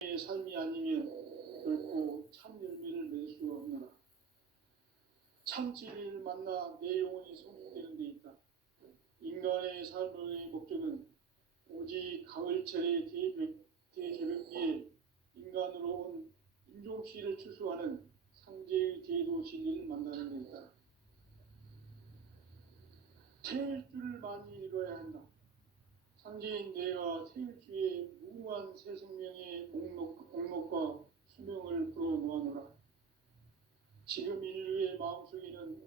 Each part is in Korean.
삶이 아니면 결코 참 열매를 맺을 수가 없노라. 참 진리를 만나 내 영혼이 성숙되는 데 있다. 인간의 삶의 목적은 오직 가을철의 대개벽기에 인간으로 온 인종씨를 추수하는 상제의 제도 진리를 만나는 데 있다. 태일주를 많이 읽어야 한다. 상제인 내가 태일주의 무궁한 새 생명의 목록과 수명을 불어놓아노라. 지금 인류의 마음속에는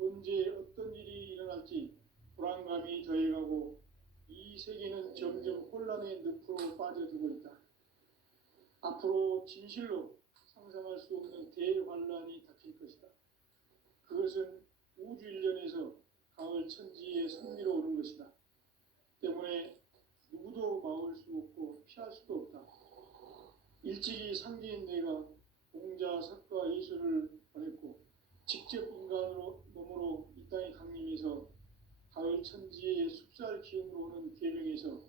언제 어떤 일이 일어날지 불안감이 더해가고 이 세계는 점점 혼란의 늪으로 빠져들고 있다. 앞으로 진실로 상상할 수 없는 대환란이 닥칠 것이다. 그것은 우주 일련에서 가을 천지의 승리로 오는 것이다. 때문에 누구도 막을 수 없고 피할 수도 없다. 일찍이 상제인 내가 공자, 석가, 이수를 보냈고 직접 인간으로 몸으로 이 땅에 강림해서 가을 천지의 숲살 기운으로 오는 계명에서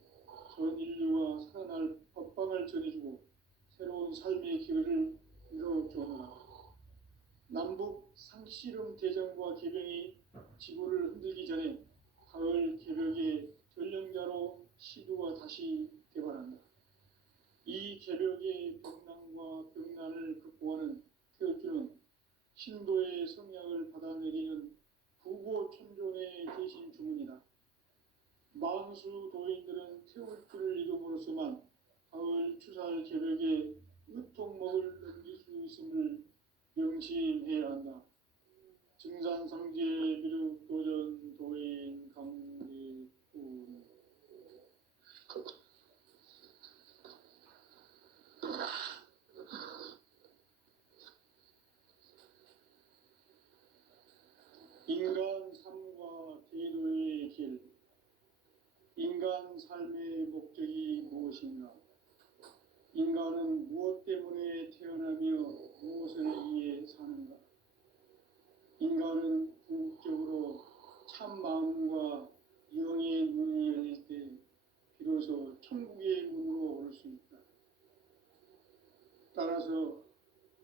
전 인류와 살아날 법방을 전해주고 새로운 삶의 기회를 이뤄주었노라. 남북 상씨름 대전과 계병이 지구를 흔들기 전에 가을 개벽의 전령자로 시두가 다시 개발한다. 이 개벽의 벽난과 벽난을 극복하는 태어주는 신도의 성약을 받아내리는 부고천존의 대신 주문이다. 만수 도인들은 태울주를 이름으로서만 가을 추살 개벽에 으통목을 넘길 수 있음을 명심해야 한다. 증산상제 비륵 도전 도인 강대군. 인간 삶과 제도의 길. 인간 삶의 목적이 무엇인가? 인간은 무엇 때문에 태어나며 무엇을 위해 사는가? 인간은 궁극적으로 참 마음과 영의 문이 열릴 때 비로소 천국의 문으로 올 수 있다. 따라서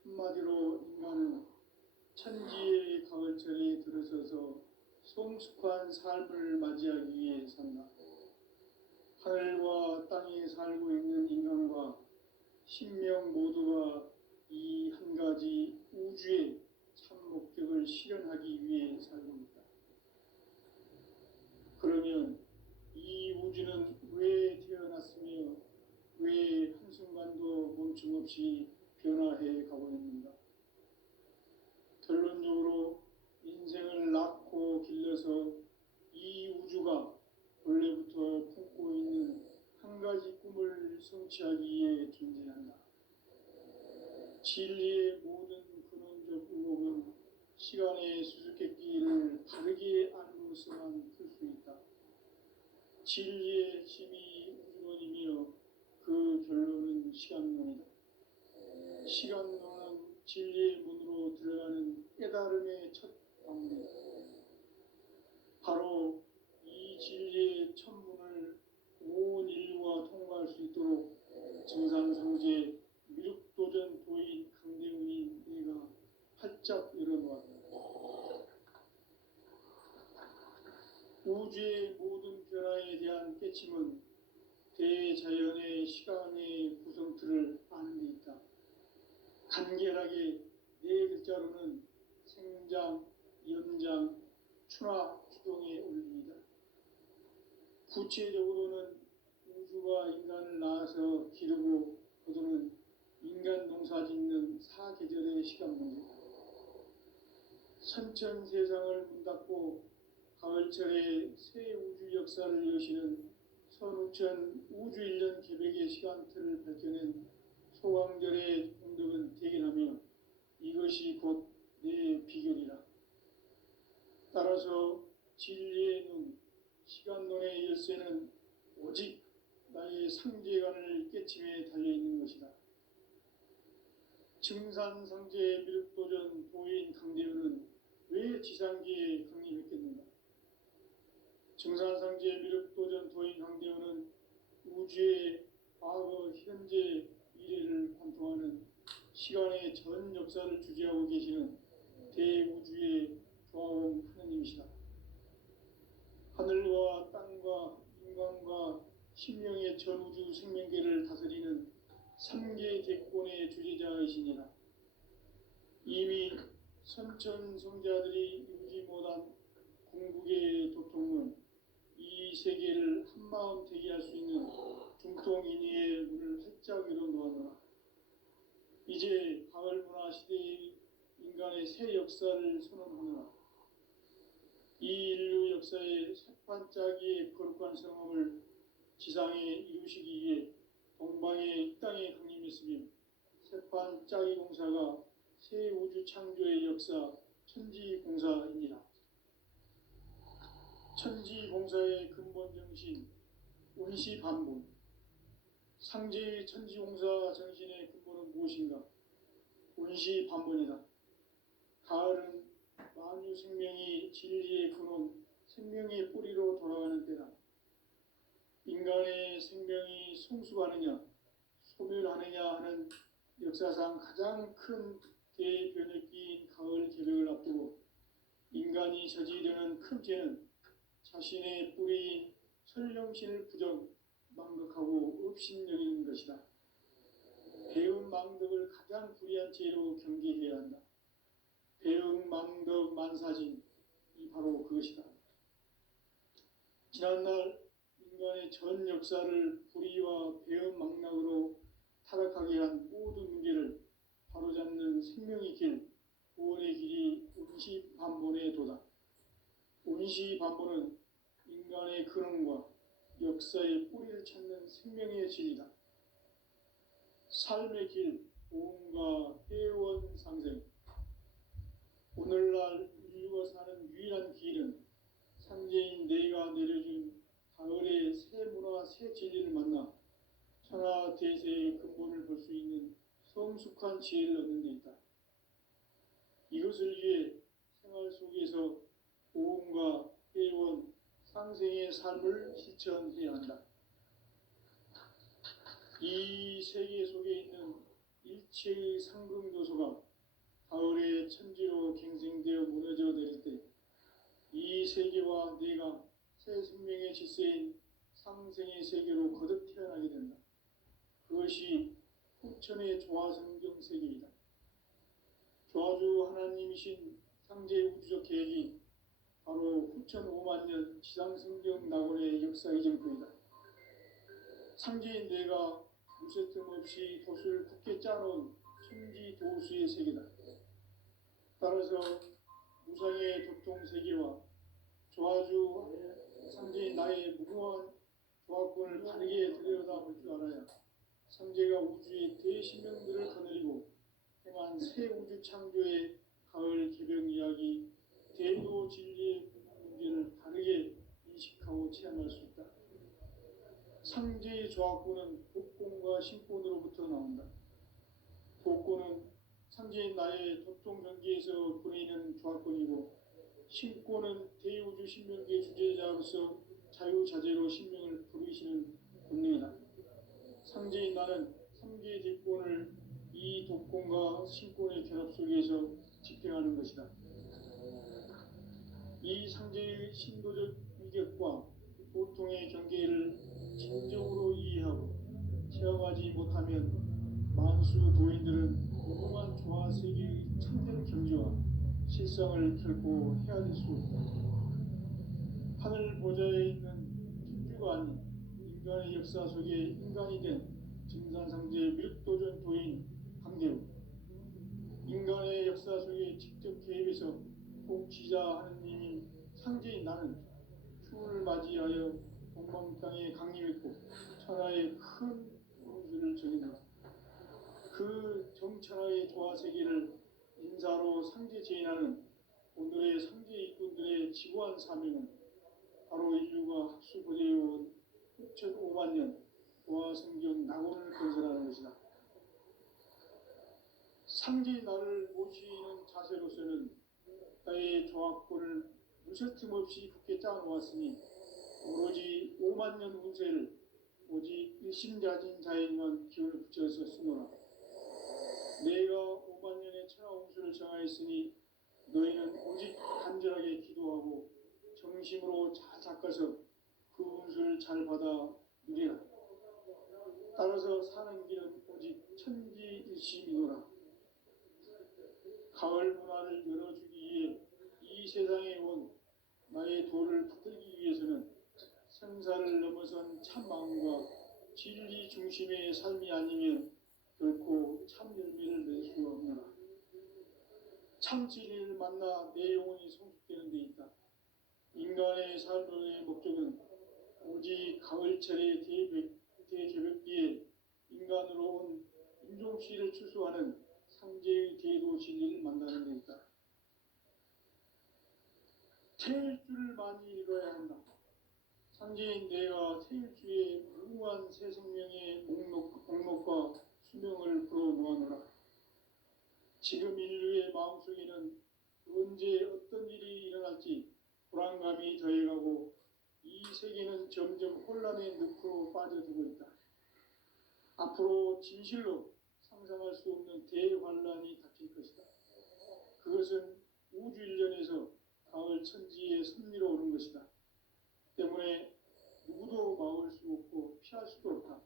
한마디로 인간은 천지의 가을철에 들어서서 성숙한 삶을 맞이하기 위해 산다. 하늘과 땅에 살고 있는 인간과 신명 모두가 이 한 가지 우주의 참 목적을 실현하기 위해 살고 있다. 그러면 이 우주는 왜 태어났으며 왜 한순간도 멈춤없이 변화해 가고 있는가? 결론적으로 인생을 낳고 길러서 이 우주가 원래부터 품고 있는 한 가지 꿈을 성취하기 위해 존재한다. 진리의 모든 근원적 의혹은 시간의 수수께끼를 바르게 알므로서만 풀 수 있다. 진리의 핵심이 우주론이며 그 결론은 시간론이다. 시간론은 진리의 문으로 들어가는 깨달음의 첫 방문이다. 바로 이 진리의 첫 문을 온 인류가 통과할 수 있도록 증산상제 미륵도전 도인 강대훈이 내가 활짝 열어놓았다. 우주의 모든 변화에 대한 깨침은 대자연의 시간의 구성틀을 아는 데 있다. 간결하게 네 글자로는 생장, 연장, 추나 추동의 원리이다. 구체적으로는 우주가 인간을 낳아서 기르고 거두는 인간 농사 짓는 사계절의 시간 문제다. 선천 세상을 문 닫고 가을철에 새 우주 역사를 여시는 선우천 우주 1년 개백의 시간틀을 밝혀낸 소강절의 공덕은 대견하며 이것이 곧 내 비결이라. 따라서 진리의 눈, 시간론의 열쇠는 오직 나의 상제관을 깨침에 달려있는 것이다. 증산상제 미륵도전 도인 강대훈은 왜 지상기에 강림했겠는가? 증산상제 미륵도전 도인 강대훈은 우주의 과거, 현재, 미래를 관통하는 시간의 전 역사를 주재하고 계시는 대우주의 조화원 하느님이시다. 하늘과 땅과 인간과 신명의 전우주 생명계를 다스리는 삼계 대권의 주재자이시니라. 이미 선천성자들이 이루지 못한 궁극의 도통은 이 세계를 한마음 되게 할 수 있는 중통인의의 문을 활짝 열어놓았노라. 이제 가을 문화 시대의 인간의 새 역사를 선언하노라. 이 인류 역사의 새반짝이의 거룩한 성함을 지상에 이루시기 위해 동방의 이 땅에 강림했으며 새반짝이 공사가 새 우주 창조의 역사 천지공사입니다. 천지공사의 근본 정신 운시반본. 상제의 천지공사 정신의 근본은 무엇인가? 운시반본이다. 가을은 만유 생명이 진리의 근원, 생명의 뿌리로 돌아가는 때다. 인간의 생명이 성숙하느냐, 소멸하느냐 하는 역사상 가장 큰 대변혁기인 가을 개벽을 앞두고 인간이 저지르는 큰 죄는 자신의 뿌리인 설령신을 부정, 망극하고 업신여기는 것이다. 배은 망덕을 가장 불의한 죄로 경계해야 한다. 배은 망덕 만사진, 이 바로 그것이다. 지난날 인간의 전 역사를 불의와 배은 망락으로 타락하게 한 모든 문제를 바로잡는 생명의 길, 구원의 길이 운시반본의 도다. 운시반본은 인간의 근원과 역사의 뿌리를 찾는 생명의 진리다. 삶의 길, 보험과 회원 상생. 오늘날 인류가 사는 유일한 길은 삼재인 내가 내려준 가을의 새 문화, 새 진리를 만나 천하 대세의 근본을 볼 수 있는 성숙한 지혜를 얻는 데 있다. 이것을 위해 생활 속에서 보험과 회원, 상생의 삶을 실천해야 한다. 이 세계 속에 있는 일체의 상금 요소가 가을의 천지로 갱생되어 무너져 내릴 때 이 세계와 내가 새 생명의 질서인 상생의 세계로 거듭 태어나게 된다. 그것이 후천의 조화성경 세계이다. 조화주 하나님이신 상제 우주적 계획이 바로 후천 5만 년 지상성경 낙원의 역사 이정표이다. 상제인 내가 무쇠 틈 없이 돛을 굳게 짜놓은 천지 도수의 세계다. 따라서 무상의 도통 세계와 조화주 상제인 나의 무궁한 조화권을 바르게 들여다볼 줄 알아야 상제가 우주의 대신명들을 거느리고 행한 새 우주 창조의 가을 개벽 이야기, 대도 진리의 문제를 바르게 인식하고 체험할 수 있다. 상제의 조화권은 복권과 신권으로부터 나온다. 복권은 상제인 나의 도통 경계에서 보내는 조화권이고, 신권은 대우주 신명계 주제자로서 자유자재로 신명을 부르시는 본능이다. 상제인 나는 3개의 대권을 이 독권과 신권의 결합 속에서 집행하는 것이다. 이 상제의 신도적 위격과 보통의 경계를 진정으로 이해하고 체험하지 못하면 만수 도인들은 무궁한 조화세계의 참된 경지와 실성을 결코 헤아릴 수 없다. 하늘 보좌에 있는 천주가 아닌 인간의 역사 속에 인간이 된 증산상제 밀도전 도인 강대우, 인간의 역사 속에 직접 개입해서 통치자 하느님인 상제인 나는 추운을 맞이하여 동방 땅에 강림했고 천하의 큰 우주를 정했다. 그 정천하의 조화세계를 인사로 상제 제인하는 오늘의 상제 일꾼들의 지구한 사명은 바로 인류가 학수고대해온 6,5만 년 조화성경 낙원을 건설하는 것이다. 상제의 나를 모시는 자세로서는 나의 조화권을 무쇠 틈 없이 굳게 짜놓았으니 오로지 5만 년 운세를 오직 일심가진 자에게만 기운을 붙여서 쓰노라. 내가 5만 년의 천하 홍수를 정하였으니 너희는 오직 간절하게 기도하고 정심으로 잘 닦아서 그 운수를 잘 받아 누리라. 따라서 사는 길은 오직 천지일심이노라. 가을 문화를 열어주기 위해 이 세상에 온 나의 도를 붙들기 위해서는 생사를 넘어선 참 마음과 진리 중심의 삶이 아니면 결코 참 열매를 낼 수 없노라. 참 진리를 만나 내 영혼이 성숙되는 데 있다. 인간의 삶의 목적은 오직 가을철의 대개벽기에 인간으로 온 인종씨를 추수하는 상제의 대도 진리를 만나는 데 있다. 태일주를 많이 읽어야 한다. 상제인 내가 태일주의 무궁한 새 생명의 목록과 수명을 풀어놓아노라. 지금 인류의 마음속에는 언제 어떤 일이 일어날지 불안감이 더해가고 이 세계는 점점 혼란의 늪으로 빠져들고 있다. 앞으로 진실로 상상할 수 없는 대환란이 닥칠 것이다. 그것은 우주 일련에서 가을 천지에 섭리로 오는 것이다. 때문에 누구도 막을 수 없고 피할 수도 없다.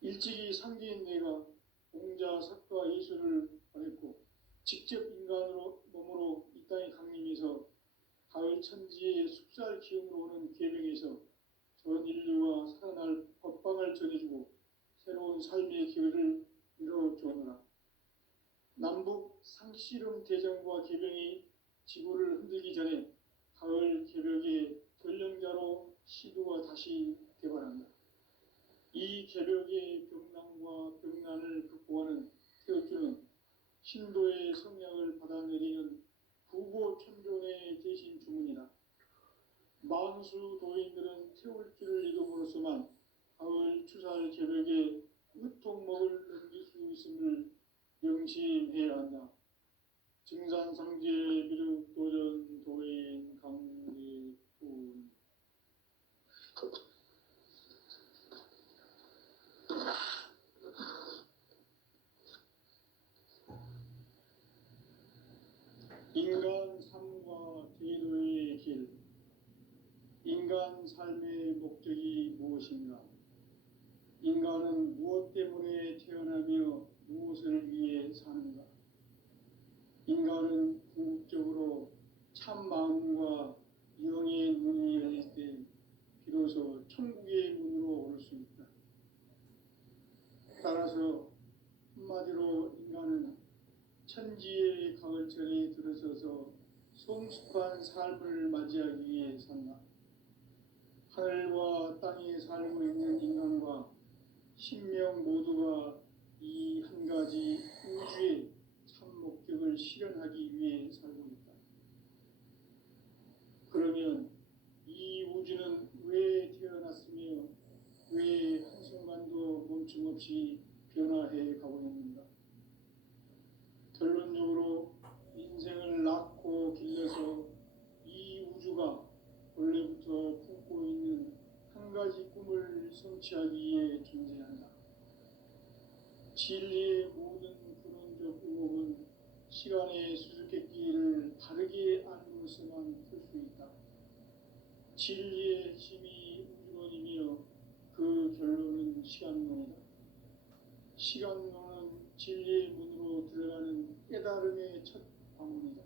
일찍이 상제인 내가 공자, 석가, 예수를 보냈고 직접 인간으로 몸으로 이 땅에 강림해서 가을 천지의 숙살 기운으로 오는 계명에서 전 인류와 살아날 법방을 전해주고 새로운 삶의 기회를 이뤄주오노라. 남북 상씨름 대전과 계병이 지구를 흔들기 전에 가을 개벽의 결령자로 시도가 다시 개발한다. 이 개벽의 병난과 병난을 극복하는 태어주는 신도의 성량을 받아내리는 부고천존의 대신 주문이다. 만수 도인들은 태울주를 읽음으로써만 가을 추살 개벽에 으통목을 넘길 수 있음을 명심해야 한다. 증산상제 미륵 도전 도인 강대군. 인간 삶과 제도의 길. 인간 삶의 목적이 무엇인가? 인간은 무엇 때문에 태어나며 무엇을 위해 사는가? 인간은 궁극적으로 참 마음과 영의 문이 열릴 때 비로소 천국의 문으로 오를 수 있다. 따라서 한마디로 인간은 천지의 가을철에 들어서서 성숙한 삶을 맞이하기 위해 산다. 하늘과 땅에 살고 있는 인간과 신명 모두가 이 한 가지 우주의 참 목적을 실현하기 위해 살고 있다. 그러면 이 우주는 왜 태어났으며 왜 한순간도 멈춤없이 변화해 가고 있는가? 결론적으로 인생을 낳고 길러서 이 우주가 원래부터 품고 있는 한 가지 꿈을 성취하기 위해 존재한다. 진리의 모든 근원적 의혹은 시간의 수수께끼를 바르게 알므로서만 풀 수 있다. 진리의 핵심이 우주론이며 그 결론은 시간론이다. 시간론은 진리의 문으로 들어가는 깨달음의 첫 방문이다.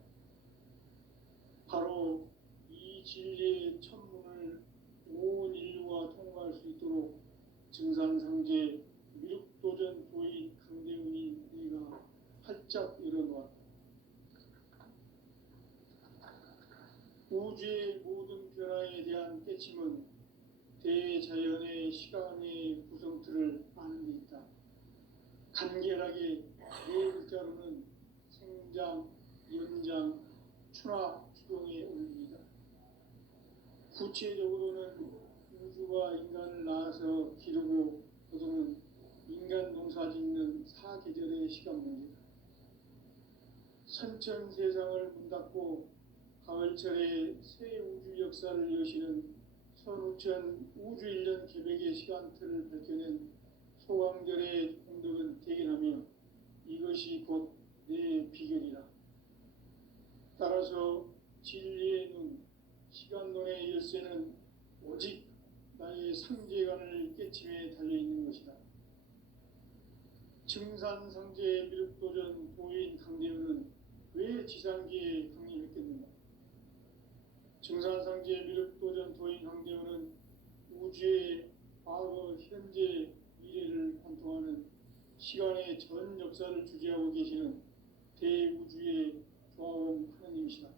바로 이 진리의 첫 문을 온 인류가 통과할 수 있도록 증산상제 미륵도전 도인 강대훈이 네가 활짝 열어놓았다. 우주의 모든 변화에 대한 깨침은 대자연의 시간의 구성틀을 아는 데 있다. 간결하게 네 글자로는 생장, 연장, 추나 추동의 원리이다. 구체적으로는 우주가 인간을 낳아서 기르고 거두는 인간 농사 짓는 사계절의 시간 문제다. 선천 세상을 문 닫고 가을철에 새 우주 역사를 여시는 천우천 우주일년 계획의 시간틀을 밝혀낸 소강절의 공덕은 대견하며 이것이 곧 내 비결이라. 따라서 진리의 눈, 시간론의 열쇠는 오직 나의 상제관을 깨침에 달려있는 것이다. 증산상제 미륵도전 도인 강대우는 왜 지상기에 강림했겠는가? 증산상제 미륵도전 도인 강대우는 우주의 과거, 현재, 미래를 관통하는 시간의 전 역사를 주재하고 계시는 대우주의 조화원 하느님이시다.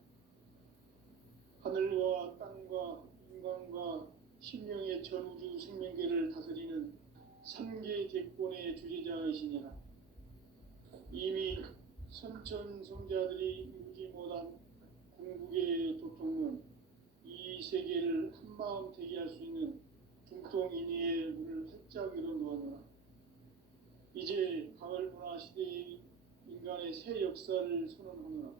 하늘과 땅과 인간과 신명의 전우주 생명계를 다스리는 삼계 대권의 주재자이시니라. 이미 선천성자들이 이루지 못한 궁극의 도통은 이 세계를 한마음 되게 할 수 있는 중통인의의 문을 활짝 열어놓았노라. 이제 가을 문화 시대의 인간의 새 역사를 선언하노라.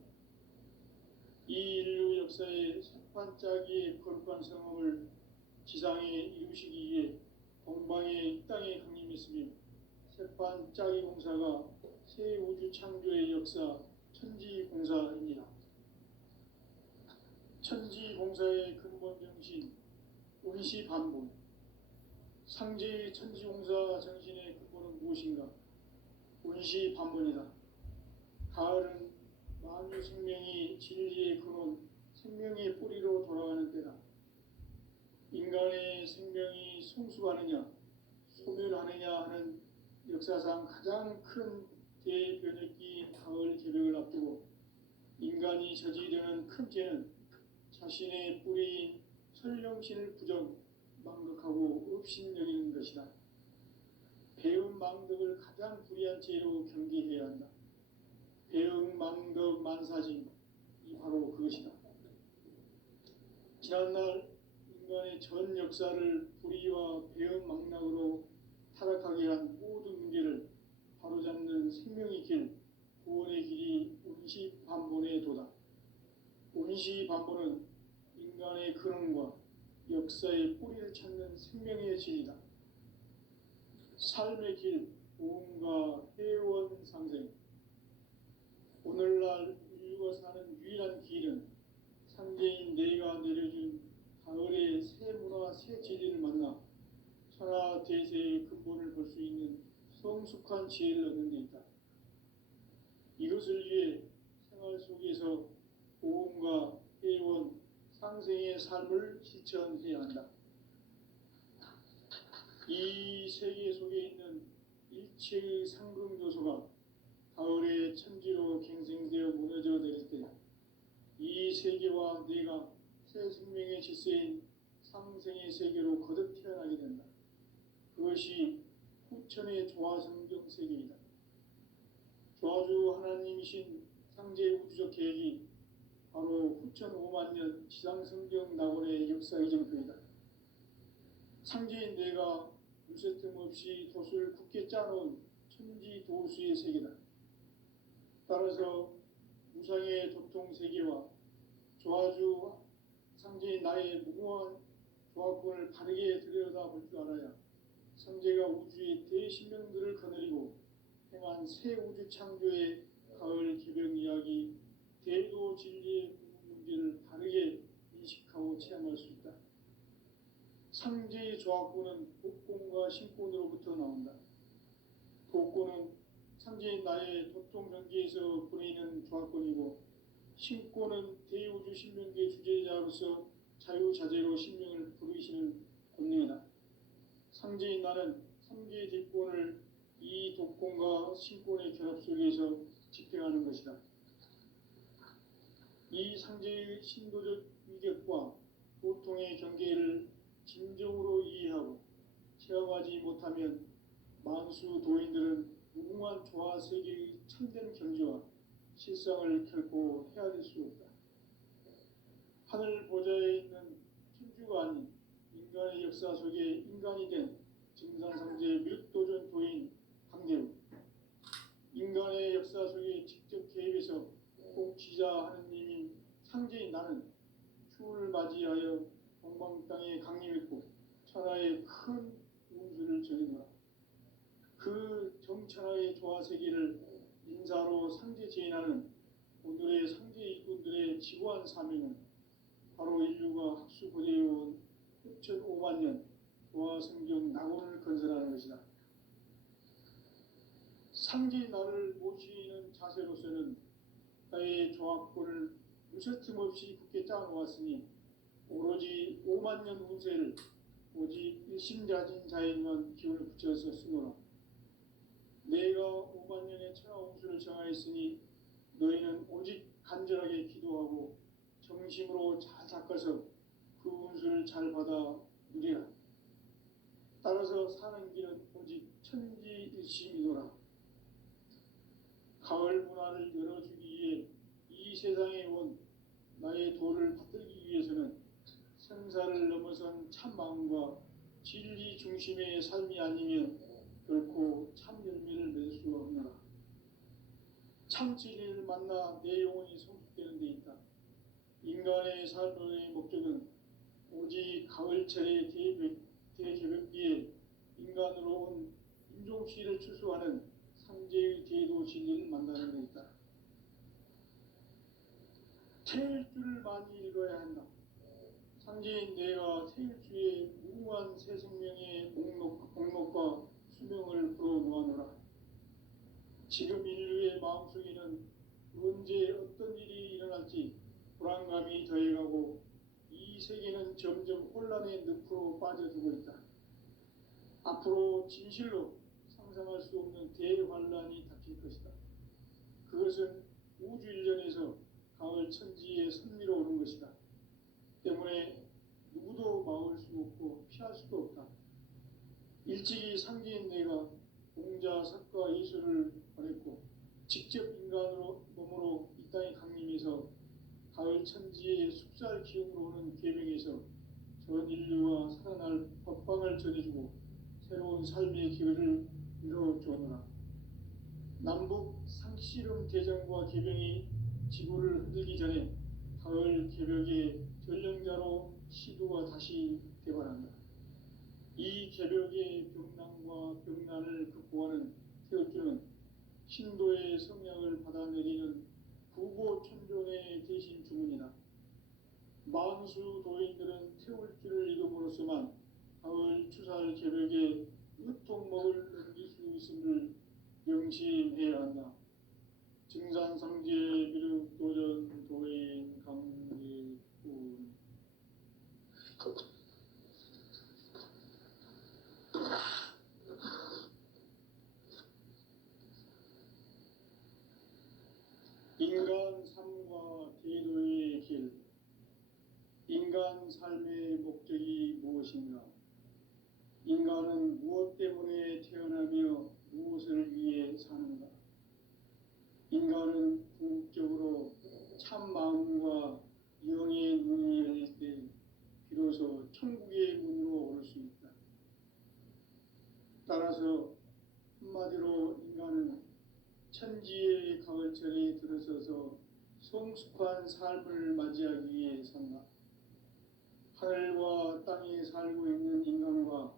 이 인류 역사의 새반짝이의 거룩한 성업을 지상에 이루시기 위해 동방의 이 땅에 강림했으며 새반짝이 공사가 새 우주 창조의 역사 천지공사입니다. 천지공사의 근본 정신 운시반본. 상제의 천지공사 정신의 근본은 무엇인가? 운시반본이다. 가을은 만유 생명이 진리의 근원, 생명의 뿌리로 돌아가는 때다. 인간의 생명이 성숙하느냐, 소멸하느냐 하는 역사상 가장 큰 대변혁기 가을 개벽을 앞두고 인간이 저지르는 큰 죄는 자신의 뿌리인 설령신을 부정, 망극하고 업신여기는 것이다. 배운 망덕을 가장 불의한 죄로 경계해야 한다. 배응 망덕 만사진, 이 바로 그것이다. 지난날 인간의 전 역사를 불의와 배응 망락으로 타락하게 한 모든 문제를 바로잡는 생명의 길, 구원의 길이 운시반본의 도다. 운시반본은 인간의 근원과 역사의 뿌리를 찾는 생명의 진이다. 삶의 길, 보험과 회원 상생. 오늘날 인류가 사는 유일한 길은 상제인 내가 내려준 가을의 새 문화, 새 진리를 만나 천하 대세의 근본을 볼 수 있는 성숙한 지혜를 얻는 데 있다. 이것을 위해 생활 속에서 보험과 회원, 상생의 삶을 실천해야 한다. 이 세계 속에 있는 일체의 상금 요소가 가을의 천지로 갱생되어 무너져 내릴 때 이 세계와 내가 새 생명의 질서인 상생의 세계로 거듭 태어나게 된다. 그것이 후천의 조화성경 세계이다. 조화주 하나님이신 상제 우주적 계획이 바로 후천 5만 년 지상성경 낙원의 역사 이정표이다. 상제인 내가 물새틈 없이 돛을 굳게 짜놓은 천지도수의 세계다. 따라서 무상의 도통 세계와 조화주 상제인 나의 무궁한 조화권을 바르게 들여다볼 줄 알아야 상제가 우주의 대신명들을 거느리고 행한 새 우주 창조의 가을 기병 이야기, 대도 진리의 문제를 바르게 인식하고 체험할 수 있다. 상제의 조화권은 복권과 신권으로부터 나온다. 복권은 상제인 나의 도통 경계에서 보내는 조화권이고, 신권은 대우주 신명계 주제자로서 자유자재로 신명을 부르시는 권능이다. 상제인 나는 3개의 뒷권을 이 독권과 신권의 결합 속에서 집행하는 것이다. 이 상제의 신도적 위격과 보통의 경계를 진정으로 이해하고 체험하지 못하면 만수 도인들은 무궁한 조화 세계의 참된 경지와 실상을 결코 헤아릴 수 없다. 하늘 보좌에 있는 천주가 아닌 인간의 역사 속에 인간이 된 증산상제 미륵도전 도인 강대우, 인간의 역사 속에 직접 개입해서 공치자 하느님인 상제인 나는 추을 맞이하여 동방 땅에 강림했고 천하의 조화세계를 인사로 상제 제인하는 오늘의 상제 일꾼들의 지고한 사명은 바로 인류가 학수고대해온 6,5만 년 조화성경 낙원을 건설하는 것이다. 상제 나를 모시는 자세로서는 나의 조합권을 무설틈 없이 굳게 짜놓았으니 오로지 5만 년 운세를 오직 일심자진 자에게만 기운을 붙여서 쓰노라. 내가 5만 년의 천하운수를 정하였으니 너희는 오직 간절하게 기도하고 정심으로 잘 닦아서 그 운수를 잘 받아 누리라. 따라서 사는 길은 오직 천지일심이노라. 가을 문화를 열어주기 위해 이 세상에 온 나의 도를 받들기 위해서는 생사를 넘어선 참 마음과 진리 중심의 삶이 아니면 결코 참 열매를 맺을 수가 없노라. 참 진리를 만나 내 영혼이 성숙되는 데 있다. 인간의 삶의 목적은 오직 가을철의 대개벽기에 인간으로 온 인종시를 추수하는 상제의 대도 진리를 만나는 데 있다. 태일주를 많이 읽어야 한다. 상제인 내가 태일주의 무궁한 새 생명의 목록과 수명을 풀어놓아노라. 지금 인류의 마음속에는 언제 어떤 일이 일어날지 불안감이 더해가고 이 세계는 점점 혼란의 늪으로 빠져들고 있다. 앞으로 진실로 상상할 수 없는 대환란이 닥칠 것이다. 그것은 우주 일련에서 가을 천지에 선미로 오는 것이다. 때문에 누구도 막을 수 없고 피할 수도 없다. 일찍이 상제인 내가 공자, 석가, 예술을 보냈고 직접 인간으로 몸으로 이 땅에 강림해서 가을 천지의 숲살 기운으로 오는 계명에서 전 인류와 살아날 법방을 전해주고 새로운 삶의 기회를 이뤄주었노라. 남북 상씨름 대전과 계병이 지구를 흔들기 전에 가을 개벽의 전령자로 시도가 다시 개발한다. 이 개벽의 병난과 병난을 극복하는 태울주는 신도의 성령을 받아내리는 부고천존의 대신 주문이다. 만수 도인들은 태울주를 읽음으로써만 가을 추살 개벽의 으통목을 넘길 수 있음을 명심해야 한다. 증산상제 미륵도전 도인 강리꾼. 인간 삶과 대도의 길. 인간 삶의 목적이 무엇인가? 인간은 무엇 때문에 태어나며 무엇을 위해 사는가? 인간은 궁극적으로 참 마음과 영의 눈이 열릴 때 비로소 천국의 문으로 오를 수 있다. 따라서 한마디로 인간은 천지의 가을철에 들어서서 성숙한 삶을 맞이하기 위해 산다. 하늘과 땅에 살고 있는 인간과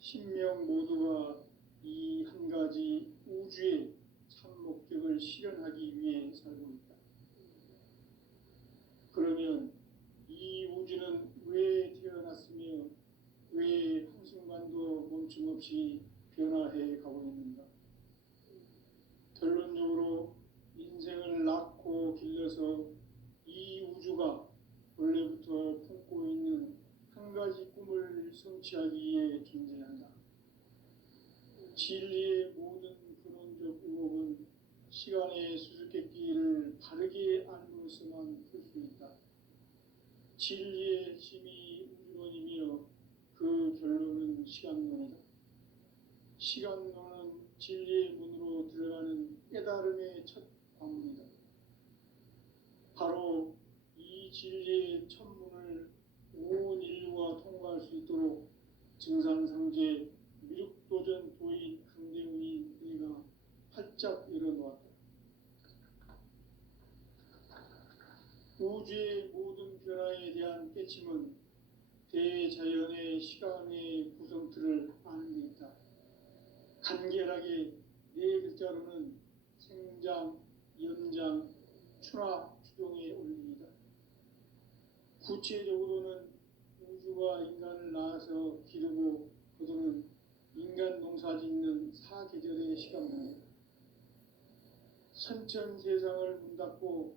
신명 모두가 이 한 가지 우주의 참 목적을 실현하기 위해 살고 있다. 그러면 이 우주는 왜 태어났으며 왜 한순간도 멈춤없이 변화해 가고 있는가? 결론적으로 인생을 낳고 길러서 이 우주가 원래부터 품고 있는 한 가지 꿈을 성취하기 위해 존재한다. 진리의 모든 근원적 의혹은 시간의 수수께끼를 바르게 알므로서만 풀 수 있다. 진리의 힘이 우주론이며 그 결론은 시간론이다. 시간론은 진리의 문으로 들어가는 깨달음의 첫 관문이다. 바로 이 진리의 첫 문을 온 인류가 통과할 수 있도록 증산상제 미륵도전 도인 강대훈이 내가 활짝 열어놓았다. 우주의 모든 변화에 대한 깨침은 대자연의 시간의 구성틀을 아는 데 있다. 간결하게 내 구체적으로는 우주가 인간을 낳아서 기르고 거두는 인간 농사 짓는 사계절의 시간입니다. 선천 세상을 문 닫고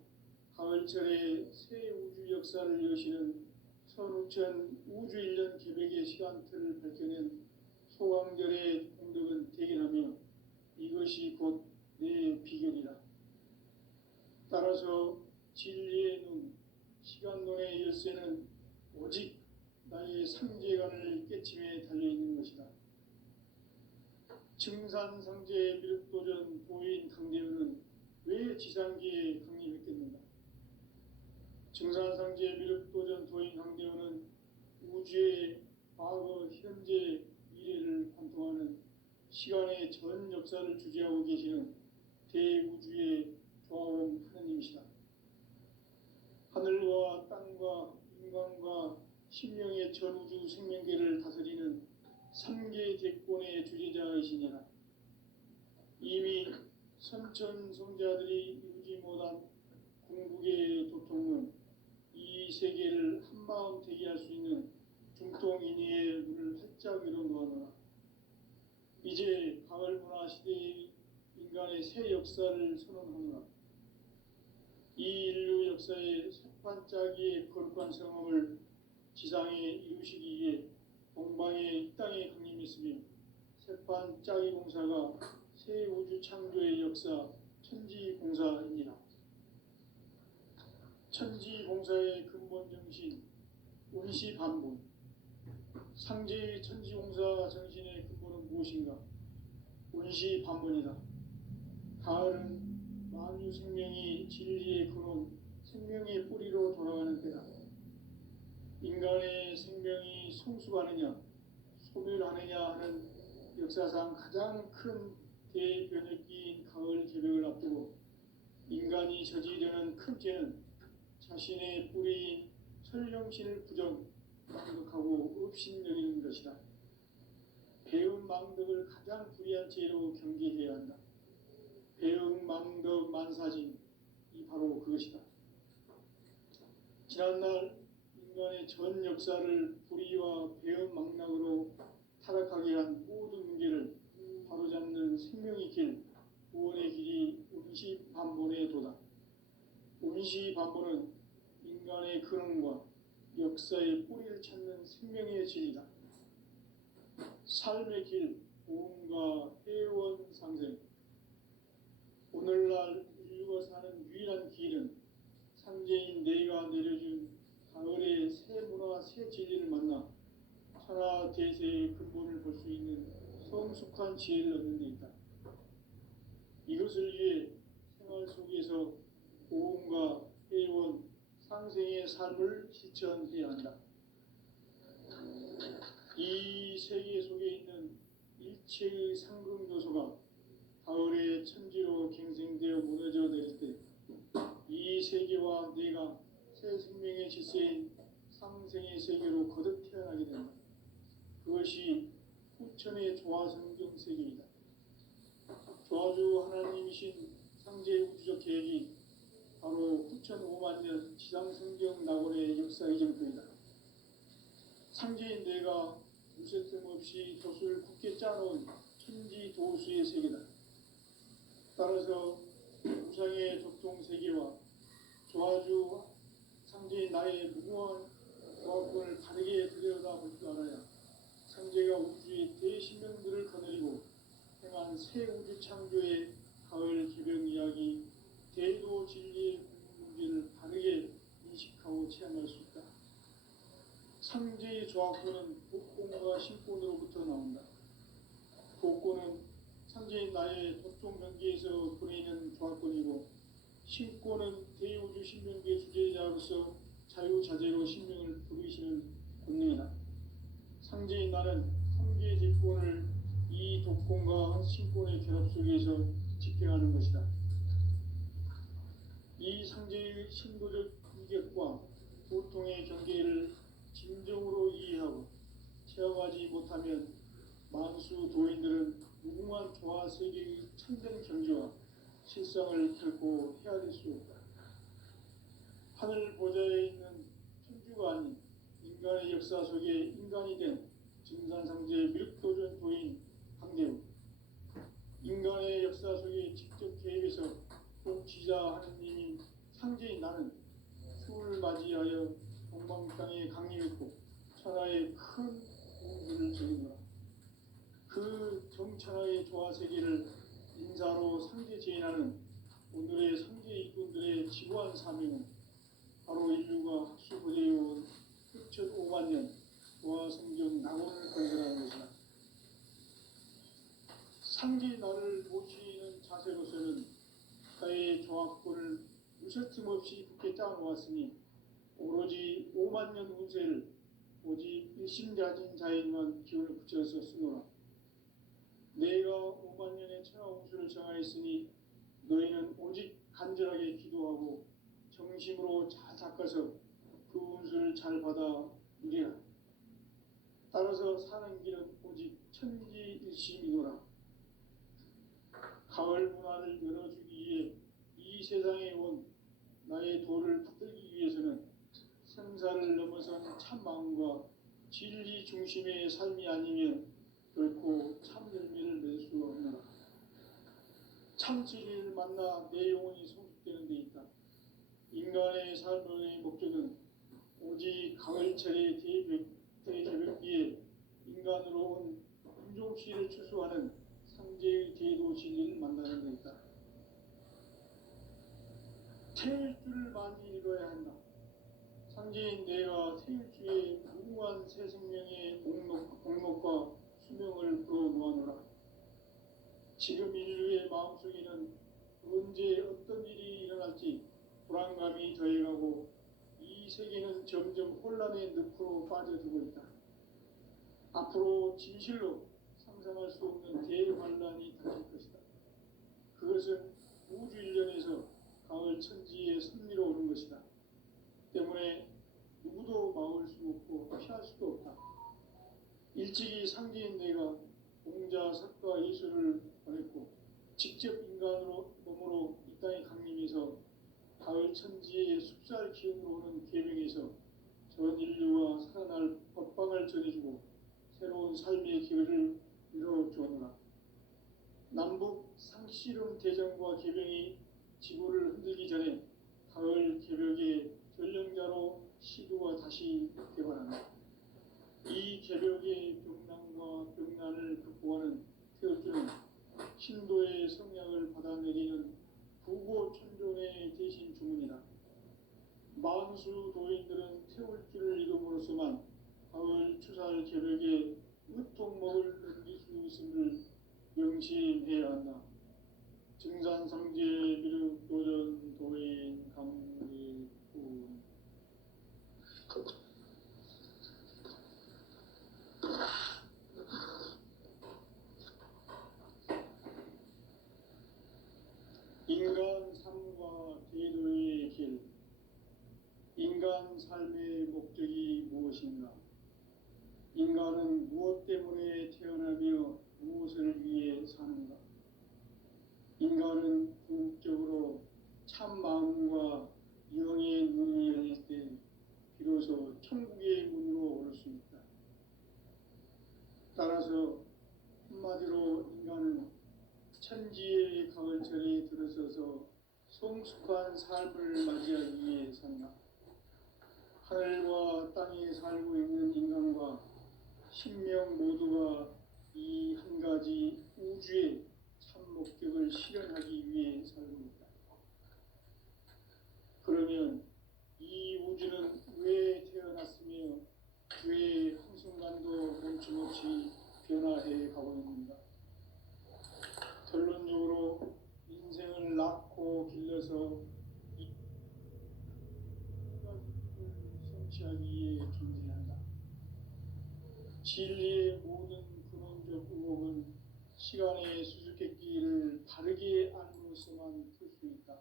가을철에 새 우주 역사를 여시는 선우천 우주일년 개백의 시간틀을 밝혀낸 소강절의 공덕은 대견하며 이것이 곧 내 비결이라. 따라서 진리의 눈, 시간론의 열쇠는 오직 나의 상제관을 깨침에 달려있는 것이다. 증산상제 미륵도전 도인 강대현은 왜 지상기에 강림했겠는가? 증산상제 미륵도전 도인 강대현은 우주의 과거, 현재, 미래를 관통하는 시간의 전 역사를 주재하고 계시는 대우주의 조화원 하느님이시다. 하늘과 땅과 인간과 신명의 전우주 생명계를 다스리는 삼계 대권의 주재자이시니라. 이미 선천 성자들이 이루지 못한 궁극의 도통은 이 세계를 한마음 되게 할 수 있는 중통인의의 문을 활짝 열어놓았노라. 이제 가을 문화 시대의 인간의 새 역사를 선언하노라. 이 인류 역사의 새반짝이의 거룩한 성함을 지상에 이루시기 위해 동방의 이 땅에 강림했으며 새반짝이 봉사가 새 우주 창조의 역사 천지봉사입니다. 천지봉사의 근본 정신 운시반본. 상제의 천지봉사 정신의 근본은 무엇인가? 운시반본이다. 가을은 만유 생명이 진리의 근원, 생명의 뿌리로 돌아가는 때다. 인간의 생명이 성숙하느냐, 소멸하느냐 하는 역사상 가장 큰 대변혁기인 가을 개벽을 앞두고 인간이 저지르는 큰 죄는 자신의 뿌리인 설령신을 망덕하고 업신여기는 것이다. 배운 망덕을 가장 불의한 죄로 경계해야 한다. 배운 망덕 만사진, 이 바로 그것이다. 지난날 인간의 전 역사를 불의와 배은 망락으로 타락하게 한 모든 문제를 바로잡는 생명의 길, 구원의 길이 운시반본의 도다. 운시반본은 인간의 근원과 역사의 뿌리를 찾는 생명의 진리다. 삶의 길, 보험과 회원 상생. 오늘날 인류가 사는 유일한 길은 상제인 내가 내려준 가을의 새 문화, 새 진리를 만나 천하 대세의 근본을 볼 수 있는 성숙한 지혜를 얻는 데 있다. 이것을 위해 생활 속에서 보험과 회원, 상생의 삶을 실천해야 한다. 이 세계 속에 있는 일체의 상급 요소가 가을의 천지로 갱생되어 무너져 내릴 때 이 세계와 내가 새 생명의 질서인 상생의 세계로 거듭 태어나게 된다. 그것이 후천의 조화성경 세계이다. 조화주 하나님이신 상제 우주적 계획이 바로 후천 5만 년 지상성경 낙원의 역사 이정표이다. 상제인 내가 무쇠뜸 없이 돛을 굳게 짜놓은 천지 도수의 세계다. 따라서 우상의 도통 세계와 조화주 상제인 나의 무궁한 조화권을 바르게 들여다볼 줄 알아야 상제가 우주의 대신명들을 거느리고 행한 새 우주 창조의 가을 개벽 이야기, 대도 진리의 문제를 바르게 인식하고 체험할 수 있다. 상제의 조화권은 복권과 신권으로부터 나온다. 복권은 상제인 나의 도통 경계에서 보내는 조화권이고, 신권은 대우주 신명계 주제자로서 자유자재로 신명을 부르시는 권능이다. 상제인 나는 3개의 대권을 이 독권과 신권의 결합 속에서 집행하는 것이다. 이 상제의 신도적 이격과 보통의 경계를 진정으로 이해하고 체험하지 못하면 만수 도인들은 무궁한 조화 세계의 참된 경지와 실상을 결코 헤아릴 수 없다. 하늘 보좌에 있는 천주 우주가 아닌 인간의 역사 속에 인간이 된 증산상제 미륵도전 도인 강대우, 인간의 역사 속에 직접 개입해서 통치자 하느님인 상제인 나는 휴를 맞이하여 동방 땅에 강림했고 천하의 큰 공주를 정했노라. 그 정천하의 조화 세계를 인사로 상제 제인하는 오늘의 상제 일꾼들의 지구한 사명은 바로 인류가 학수고대해온 흑천 5만 년 조화 성경 낙원을 건설하는 것이다. 상제 나를 모시는 자세로서는 사회의 조합권을 무셔틈 없이 굳게 짜놓았으니 오로지 5만 년 운세를 오직 일심가진 자에만 기운을 붙여서 쓰노라. 내가 5만 년의 천하 운수를 정하였으니 너희는 오직 간절하게 기도하고 정심으로 잘 닦아서 그 운수를 잘 받아 누리라. 따라서 사는 길은 오직 천지일심이노라. 가을 문화를 열어주기 위해 이 세상에 온 나의 도를 붙들기 위해서는 생사를 넘어선 참 마음과 진리 중심의 삶이 아니면 결코 참 열매를 맺을 수 없노라. 참 진리를 만나 내 영혼이 성숙되는 데 있다. 인간의 삶의 목적은 오직 가을철의 대제벽기에 인간으로 온 인종시를 추수하는 상제의 대도 진리를 만나는 데 있다. 태일주를 많이 읽어야 한다. 상제인 내가 태일주의 무궁한 새 생명의 목록과 수명을 풀어놓아노라. 지금 인류의 마음속에는 언제 어떤 일이 일어날지 불안감이 더해가고 이 세계는 점점 혼란의 늪으로 빠져들고 있다. 앞으로 진실로 상상할 수 없는 대환란이 닥칠 것이다. 그것은 우주 일련에서 가을 천지에 선미로 오는 것이다. 때문에 누구도 막을 수 없고 피할 수도 없다. 일찍이 상제인 내가 공자, 석가, 예수를 보냈고 직접 인간으로 몸으로 이 땅에 강림해서 가을 천지의 숲살 기운으로 오는 계명에서 전 인류와 살아날 법방을 전해주고 새로운 삶의 기회를 이뤄주었노라. 남북 상씨름 대전과 계병이 지구를 흔들기 전에 가을 개벽의 전령자로 시도가 다시 개발한다. 이 개벽의 병난과 병난을 극복하는 태울주는 신도의 성량을 받아내리는 부고천존의 대신 주문이다. 만수 도인들은 태울주를 이름으로서만 가을 추살 개벽에 으통목을 넘길 수 있음을 명심해야 한다. 증산상제 미륵도전 도인 강리군. 인간 삶과 제도의 길. 인간 삶의 목적이 무엇인가? 인간은 무엇 때문에 태어나며 무엇을 위해 사는가? 인간은 궁극적으로 참 마음과 영의 눈이 열릴 때 비로소 천국의 문으로 올 수 있다. 따라서 한마디로 인간은 천지의 가을철에 들어서서 성숙한 삶을 맞이하기 위해 산다. 하늘과 땅에 살고 있는 인간과 신명 모두가 이 한 가지 우주의 참 목적을 실현하기 위해 살고 있다. 그러면 이 우주는 왜 태어났으며 왜 한순간도 멈춤없이 변화해 가고 있는가? 결론적으로 인생을 낳고 길러서 성취하기 위해 존재한다. 진리의 모든 근원적 의혹은 시간의 수수께끼를 바르게 알므로서만 풀 수 있다.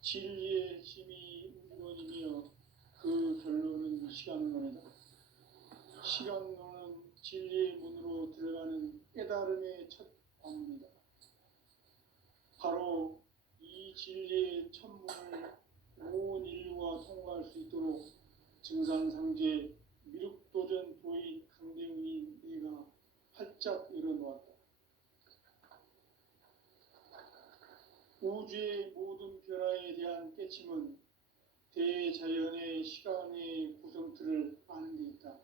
진리의 핵심이 우주론이며 그 결론은 시간론이다. 시간론은 진리의 문으로 들어가는 깨달음의 첫 관문이다. 바로 이 진리의 첫 문을 온 인류가 통과할 수 있도록 증산상제 미륵도전 도인 강대훈이 내가 활짝 열어놓았다. 우주의 모든 변화에 대한 깨침은 대자연의 시간의 구성틀을 아는 데 있다.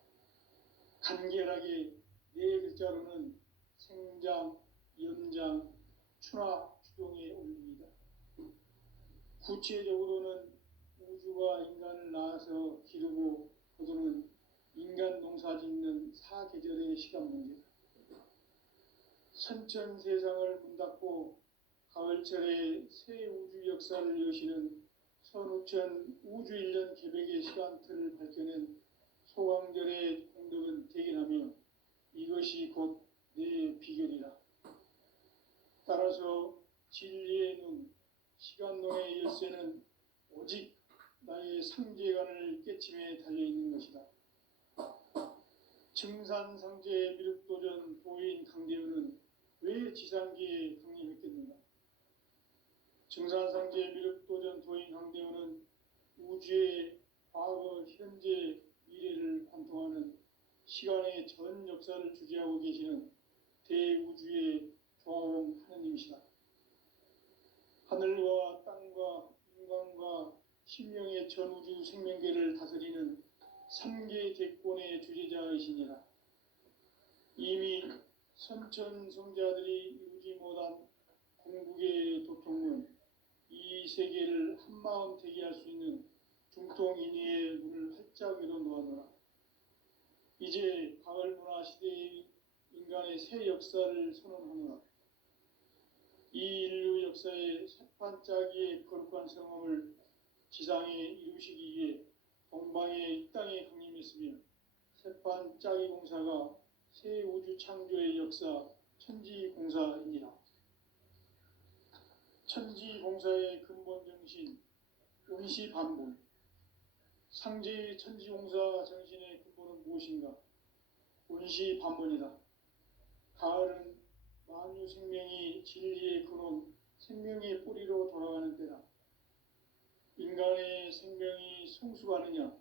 간결하게 네 글자로는 생장, 연장, 추나 추동에 올립니다. 구체적으로는 우주가 인간을 낳아서 기르고 거두는 인간 농사 짓는 사계절의 시간 문제다. 선천 세상을 문닫고 가을철에 새 우주 역사를 여시는 선우천 우주 1년 개백의 시간틀을 밝혀낸 소강절의 공덕은 대견하며 이것이 곧 내 비결이라. 따라서 진리의 눈, 시간론의 열쇠는 오직 나의 상제관을 깨침에 달려있는 것이다. 증산상제 미륵도전 도인 강대훈은 왜 지상기에 강림했겠는가? 증산상제 미륵도전 도인 강대훈은 우주의 과거, 현재, 미래를 관통하는 시간의 전 역사를 주재하고 계시는 대우주의 조화원 하느님이시다. 하늘과 땅과 인간과 신명의 전우주 생명계를 다스리는 3계 대권의 주재자이시니라. 이미 선천성자들이 이루지 못한 궁극의 도통은 이 세계를 한마음 되게 할 수 있는 중통인의의 문을 활짝 열어놓았노라. 이제 가을 문화 시대의 인간의 새 역사를 선언하노라. 이 인류 역사의 새판짜기의 거룩한 성험을 지상에 이루시기 위해 동방의 이 땅에 강림했으며 새판짜기 공사가 새 우주 창조의 역사 천지공사이니라. 천지공사의 근본 정신 운시반본. 상제의 천지공사 정신의 근본은 무엇인가? 운시반본이다. 가을은 만유 생명이 진리의 근원, 생명의 뿌리로 돌아가는 때다. 인간의 생명이 성숙하느냐,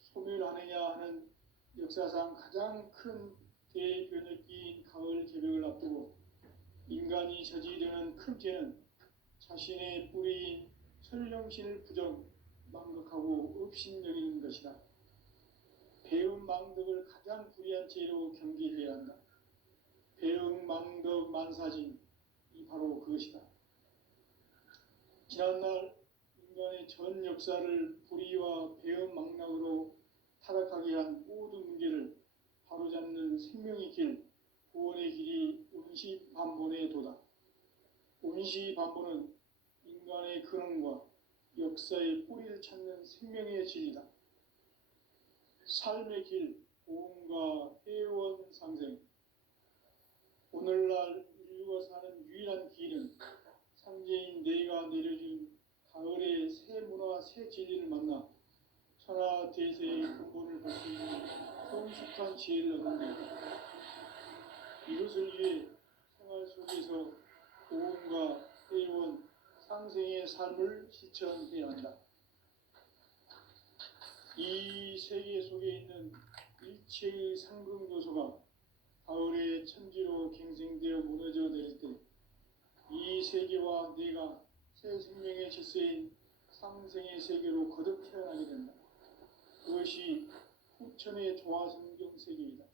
소멸하느냐 하는 역사상 가장 큰 대변혁기인 가을 개벽을 앞두고 인간이 저지르는 큰 죄는 자신의 뿌리인 설령신을 부정, 망극하고 업신여기는 것이다. 배운 망덕을 가장 불의한 죄로 경계해야 한다. 배응 망덕 만사진, 이 바로 그것이다. 지난날 인간의 전 역사를 불의와 배응 망락으로 타락하게 한 모든 문제를 바로잡는 생명의 길, 구원의 길이 운시반본의 도다. 운시반본은 인간의 근원과 역사의 뿌리를 찾는 생명의 진리다. 삶의 길, 고음과 회원 상생. 오늘날 인류가 사는 유일한 길은 상제인 내가 내려준 가을의 새 문화, 새 진리를 만나 천하 대세의 근본을 볼 수 있는 성숙한 지혜를 얻는 것이다. 이것을 위해 생활 속에서 고음과 회원, 상생의 삶을 실천해야 한다. 이 세계 속에 있는 일체의 상극 요소가 가을의 천지로 갱생되어 무너져 내릴 때 이 세계와 내가 새 생명의 질서인 상생의 세계로 거듭 태어나게 된다. 그것이 후천의 조화성경 세계이다.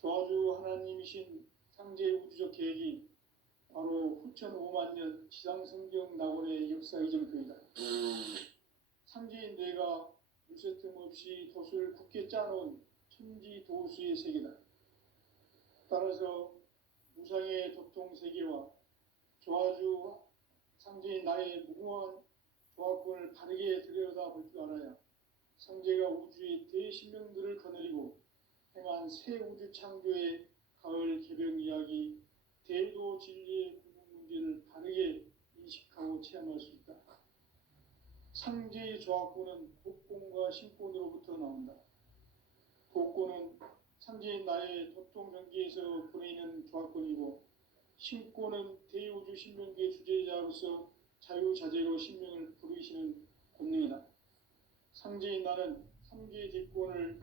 조화주 하나님이신 상제 우주적 계획이 바로 후천 5만 년 지상성경 낙원의 역사 이정표이다. 상제인 내가 물새틈 없이 도수를 굳게 짜놓은 천지도수의 세계다. 따라서 무상의 도통세계와 조화주 상제인 나의 무궁한 조합권을 바르게 들여다볼 줄 알아야 상제가 우주의 대신명들을 거느리고 행한 새 우주 창조의 가을 개벽 이야기, 대도 진리의 궁극 문제를 바르게 인식하고 체험할 수 있다. 상제의 조합권은 복권과 신권으로부터 나온다. 복권은 상제인 나의 도통전기에서 보내는 조합권이고 신권은 대우주 신명계 주제자로서 자유자재로 신명을 부르시는 권능이다. 상제 문재인 나는 3개 집권을